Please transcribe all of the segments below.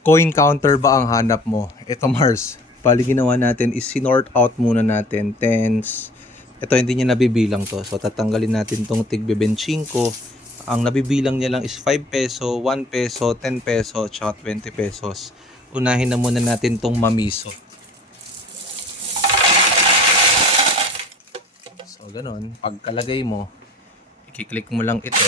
Coin counter ba ang hanap mo? Ito Mars, bali ginawa natin is sinort out muna natin tens. Ito hindi niya nabibilang to. So tatanggalin natin tong tig 25. Ang nabibilang niya lang is 5 peso, 1 peso, 10 peso, tsaka 20 pesos. Unahin na muna natin tong mamiso. So ganun, pagkalagay mo, i-click mo lang ito.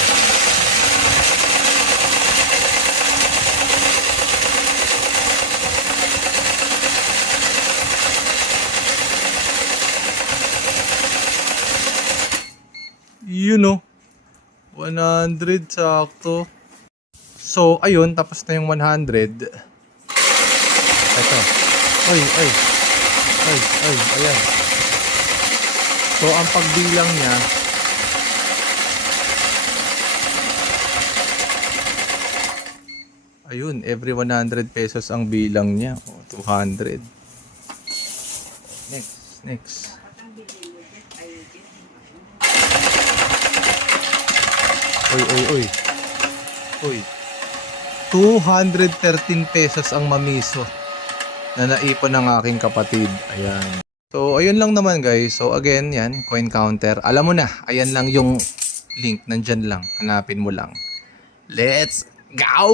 You know, 100 sakto. So, ayun, tapos na yung 100. Ito. Ay, ay. Ay, ay, ayan. So, ang pagbilang niya, ayun, every 100 pesos ang bilang niya. O, 200. Next. Uy. 213 pesos ang mamiso na naipon ng aking kapatid. Ayan. So, ayun lang naman guys. So, again, yan, coin counter. Alam mo na, ayan lang yung link. Nandyan lang. Hanapin mo lang. Let's go!